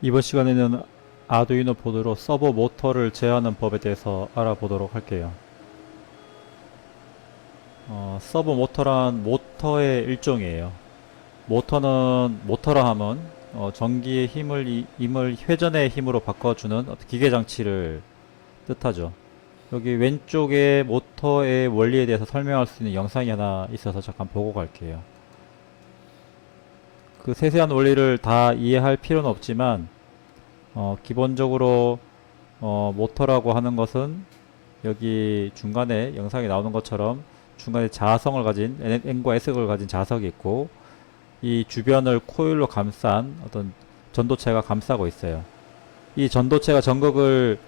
이번 시간에는 아두이노 보드로 서버 모터를 제어하는 법에 대해서 알아보도록 할게요. 서버 모터란 모터의 일종이에요. 모터는 모터라 함은 전기의 힘을 회전의 힘으로 바꿔주는 어떤 기계 장치를 뜻하죠. 여기 왼쪽에 모터의 원리에 대해서 설명할 수 있는 영상이 하나 있어서 잠깐 보고 갈게요. 그 세세한 원리를 다 이해할 필요는 없지만 기본적으로 모터라고 하는 것은 여기 중간에 영상에 나오는 것처럼 중간에 자성을 가진 N과 S극을 가진 자석이 있고 이 주변을 코일로 감싼 어떤 전도체가 감싸고 있어요. 이 전도체가 전극을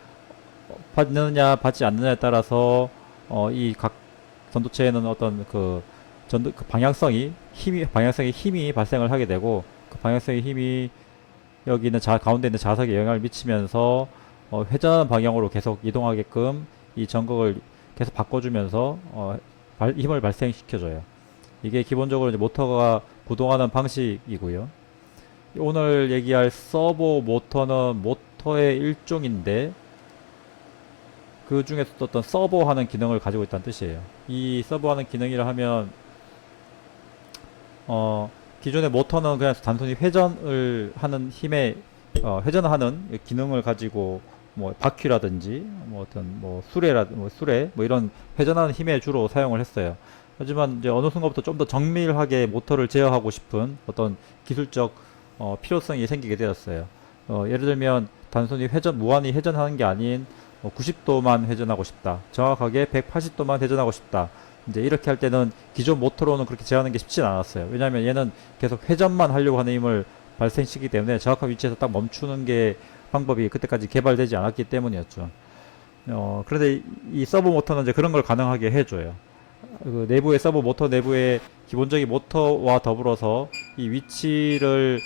받느냐 받지 않느냐에 따라서 이 각 전도체에는 어떤 그 방향성의 힘이 발생을 하게 되고 그 방향성의 힘이 여기 있는 가운데 있는 자석에 영향을 미치면서 회전하는 방향으로 계속 이동하게끔 이 전극을 계속 바꿔주면서 힘을 발생시켜줘요. 이게 기본적으로 이제 모터가 구동하는 방식이고요. 오늘 얘기할 서보 모터는 모터의 일종인데 그 중에서 또 어떤 서버하는 기능을 가지고 있다는 뜻이에요. 이 서버하는 기능이라 하면 기존의 모터는 그냥 단순히 회전을 하는 회전하는 기능을 가지고 뭐 바퀴라든지 뭐 어떤 뭐 수레 뭐 이런 회전하는 힘에 주로 사용을 했어요. 하지만 이제 어느 순간부터 좀 더 정밀하게 모터를 제어하고 싶은 어떤 기술적 필요성이 생기게 되었어요. 예를 들면 단순히 무한히 회전하는 게 아닌 90도만 회전하고 싶다. 정확하게 180도만 회전하고 싶다. 이제 이렇게 할 때는 기존 모터로는 그렇게 제어하는 게 쉽진 않았어요. 왜냐하면 얘는 계속 회전만 하려고 하는 힘을 발생시키기 때문에 정확한 위치에서 딱 멈추는 게 방법이 그때까지 개발되지 않았기 때문이었죠. 그런데 이 서브 모터는 이제 그런 걸 가능하게 해줘요. 그 내부의 서브 모터 내부에 기본적인 모터와 더불어서 이 위치를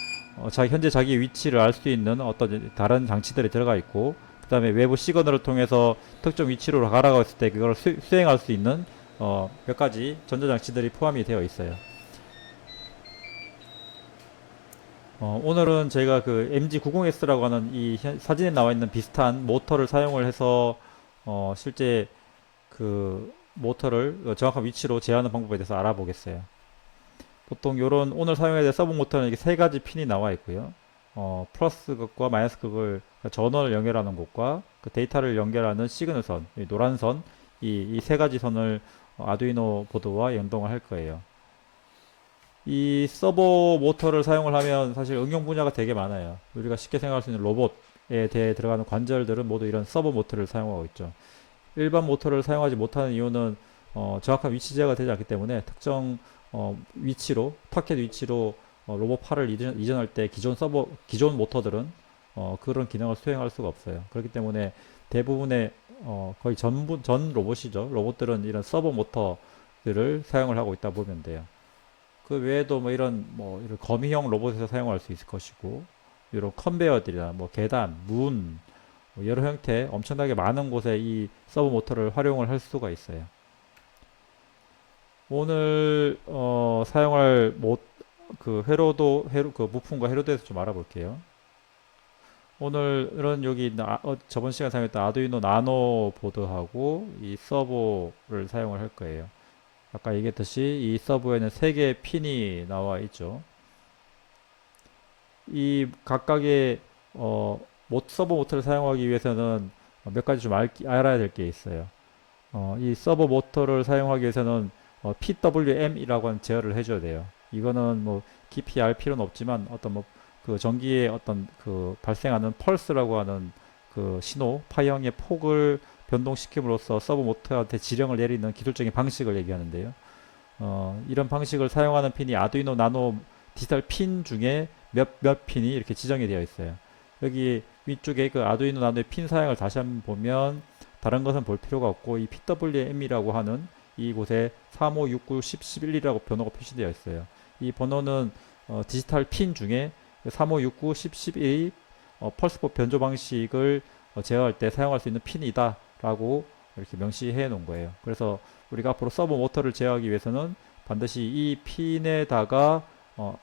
현재 자기 위치를 알 수 있는 어떤 다른 장치들이 들어가 있고 그 다음에 외부 시그널을 통해서 특정 위치로 가라고 했을 때 그걸 수행할 수 있는 몇 가지 전자장치들이 포함이 되어 있어요. 오늘은 제가 그 MG90S라고 하는 이 사진에 나와 있는 비슷한 모터를 사용을 해서 실제 그 모터를 정확한 위치로 제어하는 방법에 대해서 알아보겠어요. 보통 요런 오늘 사용해야 될 서브 모터는 이렇게 세 가지 핀이 나와 있고요. 플러스 극과 마이너스 극을 전원을 연결하는 곳과 그 데이터를 연결하는 시그널 선, 이 노란 선, 이 세 가지 선을 아두이노 보드와 연동을 할 거예요. 이 서버 모터를 사용을 하면 사실 응용 분야가 되게 많아요. 우리가 쉽게 생각할 수 있는 로봇에 대해 들어가는 관절들은 모두 이런 서버 모터를 사용하고 있죠. 일반 모터를 사용하지 못하는 이유는 정확한 위치 제어가 되지 않기 때문에 특정 위치로 타켓 위치로 로봇 팔을 이전할 때 기존 모터들은 그런 기능을 수행할 수가 없어요. 그렇기 때문에 대부분의 거의 전 로봇이죠. 로봇들은 이런 서버 모터들을 사용을 하고 있다 보면 돼요. 그 외에도 이런 거미형 로봇에서 사용할 수 있을 것이고 이런 컨베어들이나 뭐 계단, 뭐 여러 형태 엄청나게 많은 곳에 이 서브 모터를 활용을 할 수가 있어요. 오늘 사용할 그 부품과 회로도에 대해서 좀 알아볼게요. 오늘은 저번 시간 사용했던 아두이노 나노 보드하고 이 서버를 사용을 할 거예요. 아까 얘기했듯이 이 서버에는 3개의 핀이 나와 있죠. 이 각각의 서버 모터를 사용하기 위해서는 몇 가지 좀 알아야 될 게 있어요. 이 서버 모터를 사용하기 위해서는 PWM이라고 하는 제어를 해줘야 돼요. 이거는 뭐 깊이 알 필요는 없지만 어떤 뭐 그 전기의 어떤 그 발생하는 펄스라고 하는 그 신호, 파형의 폭을 변동시킴으로써 서버 모터한테 지령을 내리는 기술적인 방식을 얘기하는데요. 이런 방식을 사용하는 핀이 아두이노 나노 디지털 핀 중에 몇 핀이 이렇게 지정이 되어 있어요. 여기 위쪽에 그 아두이노 나노의 핀 사양을 다시 한번 보면 다른 것은 볼 필요가 없고 이 PWM이라고 하는 이곳에 3569 10 11이라고 번호가 표시되어 있어요. 이 번호는 디지털 핀 중에 3569 10 11이 펄스포 변조 방식을 제어할 때 사용할 수 있는 핀이다 라고 이렇게 명시해 놓은 거예요. 그래서 우리가 앞으로 서버 모터를 제어하기 위해서는 반드시 이 핀에다가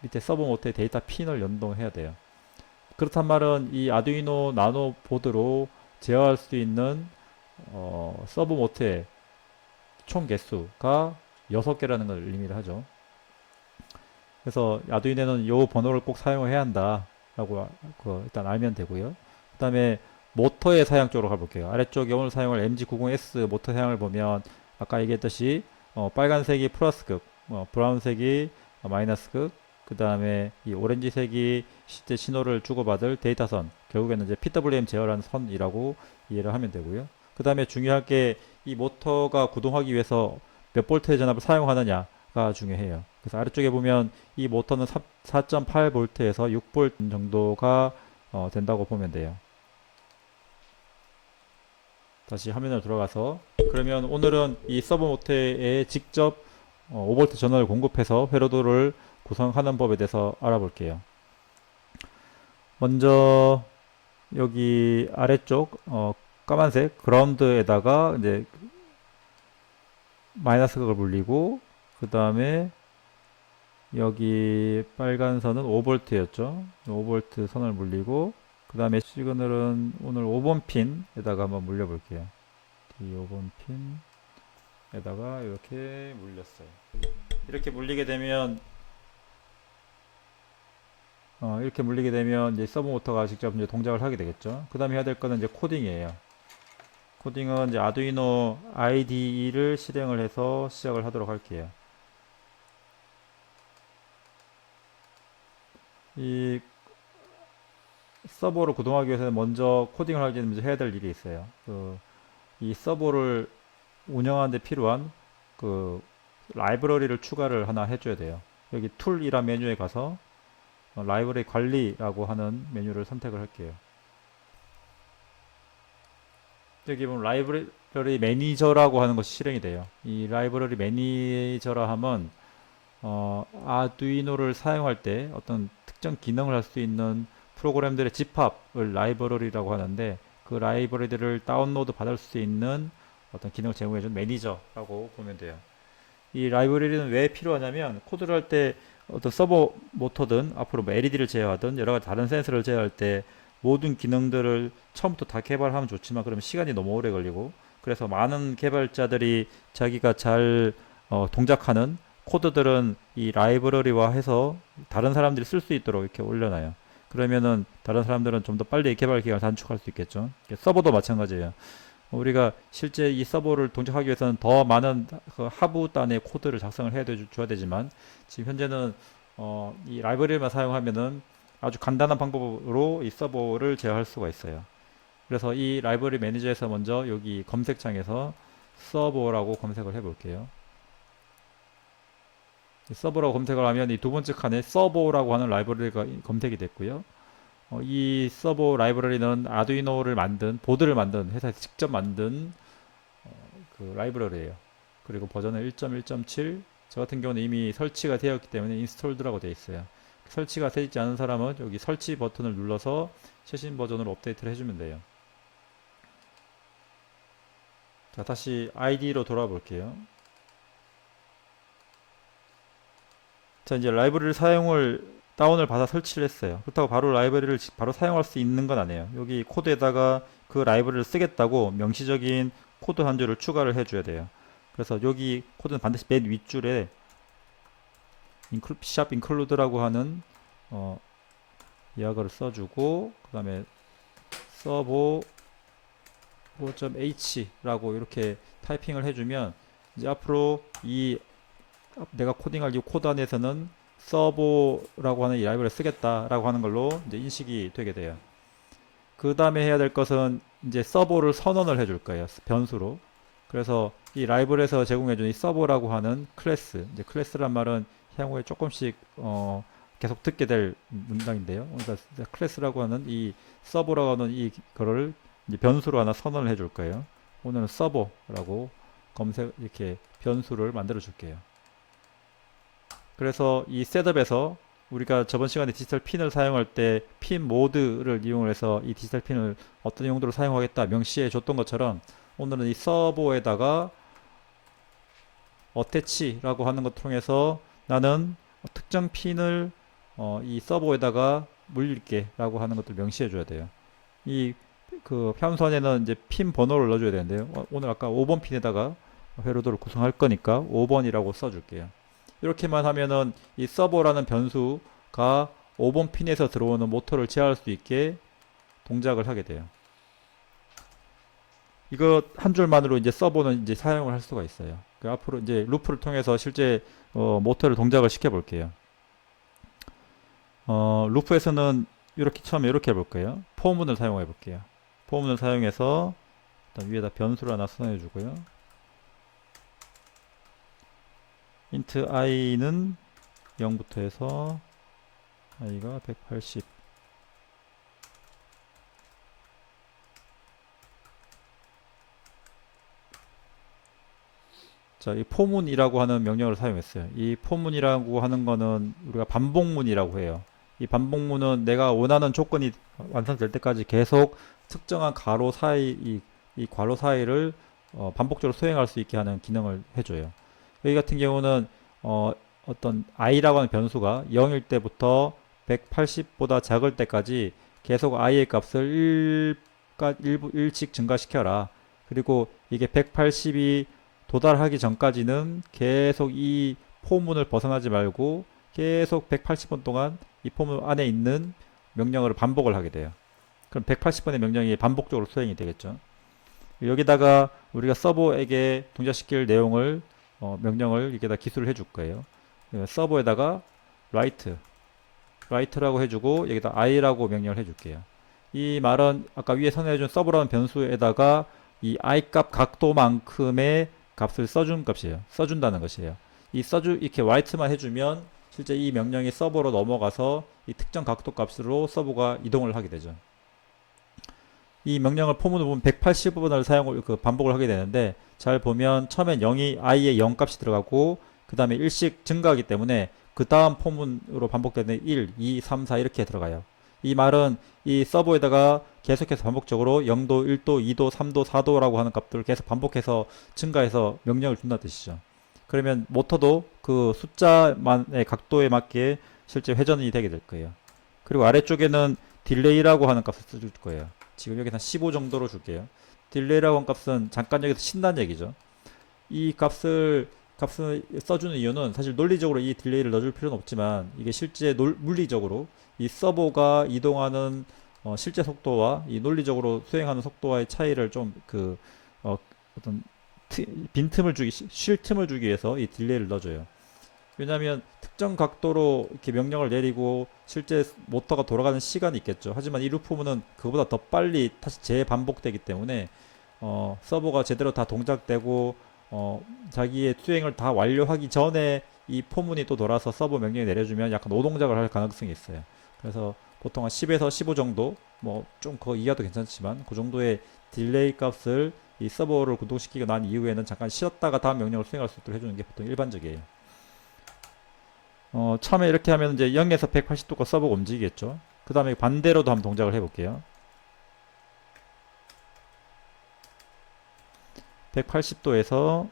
밑에 서버 모터의 데이터 핀을 연동해야 돼요. 그렇단 말은 이 아두이노 나노 보드로 제어할 수 있는 서브 모터의 총 개수가 6개라는 걸 의미를 하죠. 그래서 아두이노는 이 번호를 꼭 사용해야 한다라고 일단 알면 되고요. 그 다음에 모터의 사양 쪽으로 가볼게요. 아래쪽에 오늘 사용할 MG90S 모터 사양을 보면 아까 얘기했듯이 빨간색이 플러스극, 브라운색이 마이너스극, 그 다음에 이 오렌지색이 실제 신호를 주고받을 데이터선, 결국에는 이제 PWM 제어라는 선이라고 이해를 하면 되고요. 그 다음에 중요할 게 이 모터가 구동하기 위해서 몇 볼트의 전압을 사용하느냐가 중요해요. 그래서 아래쪽에 보면 이 모터는 4.8V에서 6V 정도가 된다고 보면 돼요. 다시 화면으로 들어가서 그러면 오늘은 이 서버 모터에 직접 5V 전원을 공급해서 회로도를 구성하는 법에 대해서 알아볼게요. 먼저 여기 아래쪽 까만색 그라운드에다가 이제 마이너스 극을 물리고 그 다음에 여기 빨간 선은 5V였죠. 5V 선을 물리고 그 다음에 시그널은 오늘 5번 핀에다가 한번 물려 볼게요. 이 5번 핀에다가 이렇게 물렸어요. 이렇게 물리게 되면 이제 서브 모터가 직접 이제 동작을 하게 되겠죠. 그 다음에 해야 될 거는 이제 코딩이에요. 코딩은 이제 아두이노 IDE를 실행을 해서 시작을 하도록 할게요. 이 서버를 구동하기 위해서는 먼저 코딩을 하기 전에 먼저 해야 될 일이 있어요. 이 서버를 운영하는 데 필요한 라이브러리를 추가를 하나 해줘야 돼요. 여기 툴이란 메뉴에 가서 라이브러리 관리라고 하는 메뉴를 선택을 할게요. 여기 보면 라이브러리 매니저라고 하는 것이 실행이 돼요. 이 라이브러리 매니저라 하면 아두이노를 사용할 때 어떤 특정 기능을 할 수 있는 프로그램들의 집합을 라이브러리라고 하는데 그 라이브러리들을 다운로드 받을 수 있는 어떤 기능을 제공해준 매니저라고 보면 돼요. 이 라이브러리는 왜 필요하냐면 코드를 할 때 어떤 서버 모터든 앞으로 뭐 LED를 제어하든 여러 가지 다른 센서를 제어할 때 모든 기능들을 처음부터 다 개발하면 좋지만 그러면 시간이 너무 오래 걸리고 그래서 많은 개발자들이 자기가 잘 동작하는 코드들은 이 라이브러리화 해서 다른 사람들이 쓸 수 있도록 이렇게 올려놔요. 그러면은 다른 사람들은 좀 더 빨리 개발 기간을 단축할 수 있겠죠. 서버도 마찬가지예요. 우리가 실제 이 서버를 동작하기 위해서는 더 많은 하부 단의 코드를 작성을 줘야 되지만 지금 현재는 이 라이브러리만 사용하면은 아주 간단한 방법으로 이 서버를 제어할 수가 있어요. 그래서 이 라이브러리 매니저에서 먼저 여기 검색창에서 서버라고 검색을 해 볼게요. 서버라고 검색을 하면 이 두 번째 칸에 서버라고 하는 라이브러리가 검색이 됐고요. 이 서버 라이브러리는 아두이노를 만든 보드를 만든 회사에서 직접 만든 그 라이브러리예요. 그리고 버전은 1.1.7. 저 같은 경우는 이미 설치가 되었기 때문에 인스톨드라고 되어 있어요. 설치가 되어 있지 않은 사람은 여기 설치 버튼을 눌러서 최신 버전으로 업데이트를 해주면 돼요. 자, 다시 ID로 돌아 볼게요. 자, 이제 라이브러리 다운을 받아 설치를 했어요. 그렇다고 바로 라이브러리를 바로 사용할 수 있는 건 아니에요. 여기 코드에다가 그 라이브러리를 쓰겠다고 명시적인 코드 한 줄을 추가를 해줘야 돼요. 그래서 여기 코드는 반드시 맨 윗줄에 샵 include라고 하는 이하거를 써주고 그 다음에 서버 5.h라고 이렇게 타이핑을 해주면 이제 앞으로 이 내가 코딩할 이 코드 안에서는 서버라고 하는 이 라이브러리를 쓰겠다라고 하는 걸로 이제 인식이 되게 돼요. 그 다음에 해야 될 것은 이제 서버를 선언을 해줄 거예요. 변수로. 그래서 이 라이브러리에서 제공해준 이 서버라고 하는 클래스, 이제 클래스란 말은 향후에 조금씩 계속 듣게 될 문장인데요. 그러니까 클래스라고 하는 이 서버라고 하는 이거를 이제 변수로 하나 선언을 해줄 거예요. 오늘은 서버라고 이렇게 변수를 만들어 줄게요. 그래서 이 셋업에서 우리가 저번 시간에 디지털 핀을 사용할 때 핀 모드를 이용해서 이 디지털 핀을 어떤 용도로 사용하겠다 명시해 줬던 것처럼 오늘은 이 서버에다가 어태치라고 하는 것 통해서 나는 특정 핀을 이 서버에다가 물릴게 라고 하는 것들 명시해 줘야 돼요. 이 그 함선에는 이제 핀 번호를 넣어줘야 되는데요. 오늘 아까 5번 핀에다가 회로도를 구성할 거니까 5번이라고 써줄게요. 이렇게만 하면은 이 서버라는 변수가 5번 핀에서 들어오는 모터를 제어할 수 있게 동작을 하게 돼요. 이거 한 줄만으로 이제 서버는 이제 사용을 할 수가 있어요. 그 앞으로 이제 루프를 통해서 실제 모터를 동작을 시켜 볼게요. 루프에서는 이렇게 처음에 이렇게 해볼 거예요. 포문을 사용해 볼게요. 포문을 사용해서 일단 위에다 변수를 하나 선언해 주고요. int i는 0부터 해서 i가 180. 자, 이 포문이라고 하는 명령을 사용했어요. 이 포문이라고 하는 거는 우리가 반복문이라고 해요. 이 반복문은 내가 원하는 조건이 완성될 때까지 계속 특정한 가로 사이, 이 괄호 사이를 반복적으로 수행할 수 있게 하는 기능을 해줘요. 여기 같은 경우는 어떤 i라고 하는 변수가 0일 때부터 180보다 작을 때까지 계속 i의 값을 1씩 증가시켜라. 그리고 이게 180이 도달하기 전까지는 계속 이 포문을 벗어나지 말고 계속 180번 동안 이 포문 안에 있는 명령어를 반복을 하게 돼요. 그럼 180번의 명령이 반복적으로 수행이 되겠죠. 여기다가 우리가 서버에게 동작시킬 내용을 명령을 여기다 기술을 해줄 거예요. 서버에다가 write라고 해주고 여기다 i라고 명령을 해줄게요. 이 말은 아까 위에 선언해준 서버라는 변수에다가 이 i 값 각도만큼의 값을 써준 값이에요. 써준다는 것이에요. 이렇게 write만 해주면 실제 이 명령이 서버로 넘어가서 이 특정 각도 값으로 서버가 이동을 하게 되죠. 이 명령을 포문을 보면 180번을 반복을 하게 되는데 잘 보면 처음엔 0이 i의 0 값이 들어가고 그 다음에 1씩 증가하기 때문에 그 다음 포문으로 반복되는 1, 2, 3, 4 이렇게 들어가요. 이 말은 이 서버에다가 계속해서 반복적으로 0도, 1도, 2도, 3도, 4도라고 하는 값들을 계속 반복해서 증가해서 명령을 준다는 뜻이죠. 그러면 모터도 그 숫자만의 각도에 맞게 실제 회전이 되게 될 거예요. 그리고 아래쪽에는 딜레이라고 하는 값을 써줄 거예요. 지금 여기서 한 15 정도로 줄게요. 딜레이라고 하는 값은 잠깐 여기서 쉰다는 얘기죠. 이 값을 써주는 이유는 사실 논리적으로 이 딜레이를 넣어줄 필요는 없지만 이게 실제 물리적으로 이 서버가 이동하는 실제 속도와 이 논리적으로 수행하는 속도와의 차이를 좀 어떤 빈틈을 쉴 틈을 주기 위해서 이 딜레이를 넣어줘요. 왜냐하면 특정 각도로 이렇게 명령을 내리고 실제 모터가 돌아가는 시간이 있겠죠. 하지만 이 루프문은 그보다 더 빨리 다시 재반복되기 때문에 서버가 제대로 다 동작되고 자기의 수행을 다 완료하기 전에 이 포문이 또 돌아서 서버 명령이 내려주면 약간 노동작을 할 가능성이 있어요. 그래서 보통 한 10에서 15 정도, 뭐 좀 그 이하도 괜찮지만 그 정도의 딜레이 값을 이 서버를 구동시키고 난 이후에는 잠깐 쉬었다가 다음 명령을 수행할 수 있도록 해주는 게 보통 일반적이에요. 처음에 이렇게 하면 이제 0에서 180도가 서버가 움직이겠죠. 그 다음에 반대로도 한번 동작을 해볼게요. 180도에서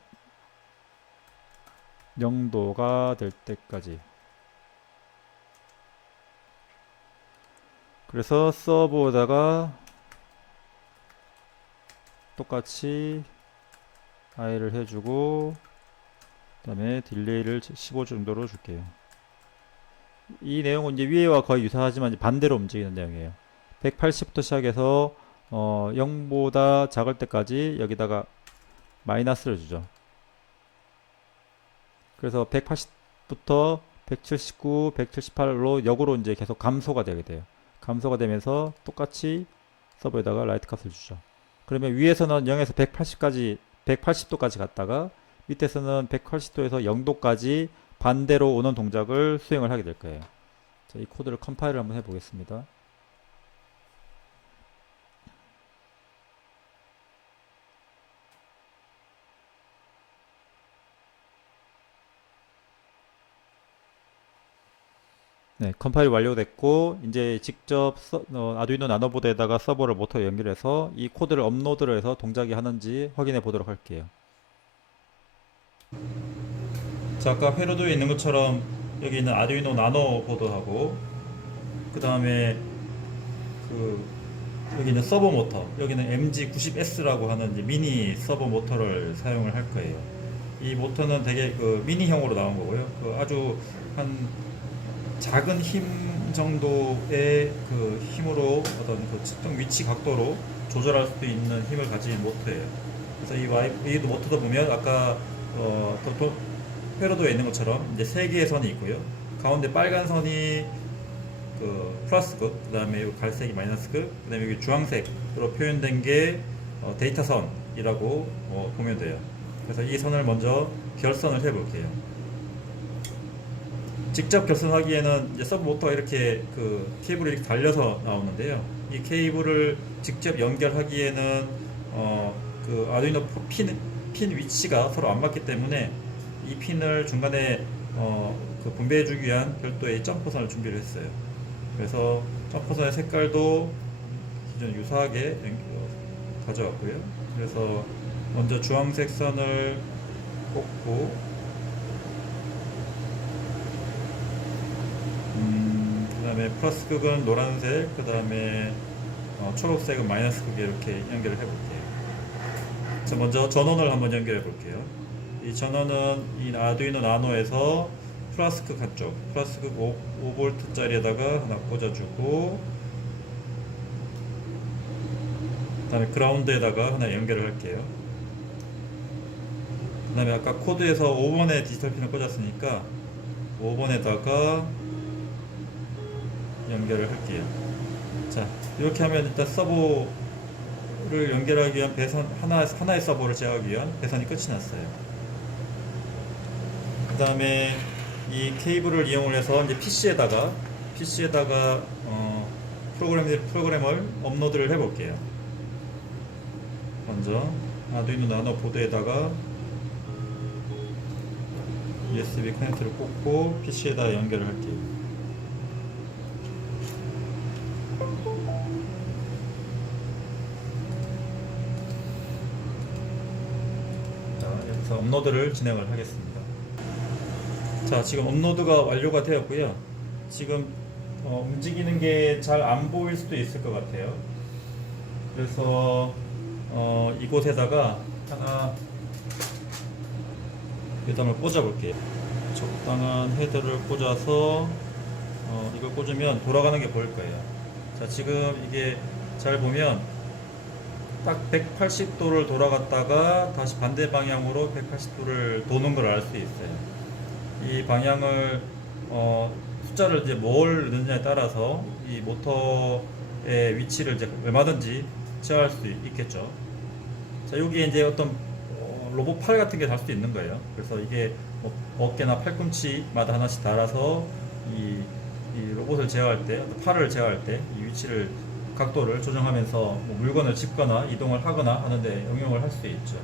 0도가 될 때까지. 그래서 서버에다가 똑같이 i를 해주고 그 다음에 딜레이를 15 정도로 줄게요. 이 내용은 이제 위에와 거의 유사하지만 반대로 움직이는 내용이에요. 180부터 시작해서 0보다 작을 때까지 여기다가 마이너스를 주죠. 그래서 180부터 179, 178로 역으로 이제 계속 감소가 되게 돼요. 감소가 되면서 똑같이 서버에다가 라이트 값을 주죠. 그러면 위에서는 0에서 180까지 180도까지 갔다가 밑에서는 180도에서 0도까지 반대로 오는 동작을 수행을 하게 될 거예요. 자, 이 코드를 컴파일을 한번 해보겠습니다. 네, 컴파일 완료됐고 이제 직접 아두이노 나노보드에다가 서버를 모터에 연결해서 이 코드를 업로드를 해서 동작이 하는지 확인해 보도록 할게요. 자, 아까 페로도에 있는 것처럼 여기 있는 아두이노 나노 보드하고 그 그 다음에 그 여기는 서버 모터, 여기는 MG90S라고 하는 이제 미니 서버 모터를 사용을 할 거예요. 이 모터는 되게 그 미니형으로 나온 거고요. 그 아주 한 작은 힘 정도의 그 힘으로 어떤 그 특정 위치 각도로 조절할 수 있는 힘을 가진 모터예요. 그래서 이 모터도 보면 아까 회로도에 있는 것처럼 이제 세 개의 선이 있고요. 가운데 빨간 선이 그 플러스급, 그 다음에 갈색이 마이너스급, 그 다음에 여기 주황색으로 표현된 게 데이터 선이라고 보면 돼요. 그래서 이 선을 먼저 결선을 해 볼게요. 직접 결선하기에는 이제 서브 모터가 이렇게 그 케이블이 이렇게 달려서 나오는데요. 이 케이블을 직접 연결하기에는 그 아두이노 핀 위치가 서로 안 맞기 때문에 이 핀을 중간에 그 분배해주기 위한 별도의 점퍼선을 준비를 했어요. 그래서 점퍼선의 색깔도 기존 유사하게 가져왔고요. 그래서 먼저 주황색 선을 꽂고, 그 다음에 플러스극은 노란색, 그 다음에 초록색은 마이너스극에 이렇게 연결을 해볼게요. 자, 먼저 전원을 한번 연결해 볼게요. 이 전원은 이 아두이노 나노에서 플러스극 한쪽, 플러스극 5V 짜리에다가 하나 꽂아주고, 그 다음에 그라운드에다가 하나 연결을 할게요. 그 다음에 아까 코드에서 5번에 디지털 핀을 꽂았으니까 5번에다가 연결을 할게요. 자, 이렇게 하면 일단 서버를 연결하기 위한 배선, 하나의 서버를 제어하기 위한 배선이 끝이 났어요. 그 다음에 이 케이블을 이용을 해서 이제 PC에다가 프로그램을 업로드를 해 볼게요. 먼저 아두이노 나노 보드에다가 USB 커넥터를 꽂고 PC에다 연결을 할게요. 자, 여기서 업로드를 진행을 하겠습니다. 자, 지금 업로드가 완료가 되었고요. 지금 움직이는 게 잘 안 보일 수도 있을 것 같아요. 그래서 이곳에다가 하나 헤더를 꽂아 볼게요. 적당한 헤더를 꽂아서 이걸 꽂으면 돌아가는 게 보일 거예요. 자, 지금 이게 잘 보면 딱 180도를 돌아갔다가 다시 반대 방향으로 180도를 도는 걸 알 수 있어요. 이 방향을 숫자를 이제 뭘 넣느냐에 따라서 이 모터의 위치를 이제 얼마든지 제어할 수 있겠죠. 자, 여기에 이제 어떤 로봇 팔 같은 게 달 수도 있는 거예요. 그래서 이게 뭐 어깨나 팔꿈치마다 하나씩 달아서 이 로봇을 제어할 때, 팔을 제어할 때 이 위치를 각도를 조정하면서 뭐 물건을 짚거나 이동을 하거나 하는데 응용을 할 수 있죠.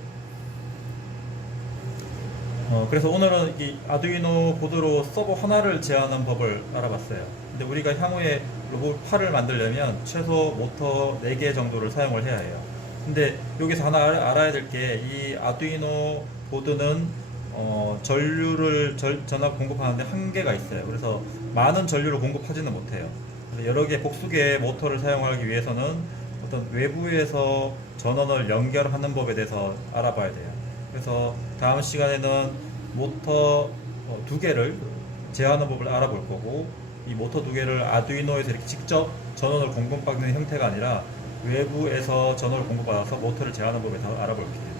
그래서 오늘은 이 아두이노 보드로 서버 하나를 제어하는 법을 알아봤어요. 근데 우리가 향후에 로봇 팔을 만들려면 최소 모터 4개 정도를 사용을 해야 해요. 근데 여기서 하나 알아야 될 게 이 아두이노 보드는 전압 공급하는데 한계가 있어요. 그래서 많은 전류를 공급하지는 못해요. 그래서 여러 개 복수의 모터를 사용하기 위해서는 어떤 외부에서 전원을 연결하는 법에 대해서 알아봐야 돼요. 그래서 다음 시간에는 모터 2개를 제어하는 법을 알아볼 거고, 이 모터 2개를 아두이노에서 이렇게 직접 전원을 공급받는 형태가 아니라 외부에서 전원을 공급받아서 모터를 제어하는 법에 대해서 알아볼게요.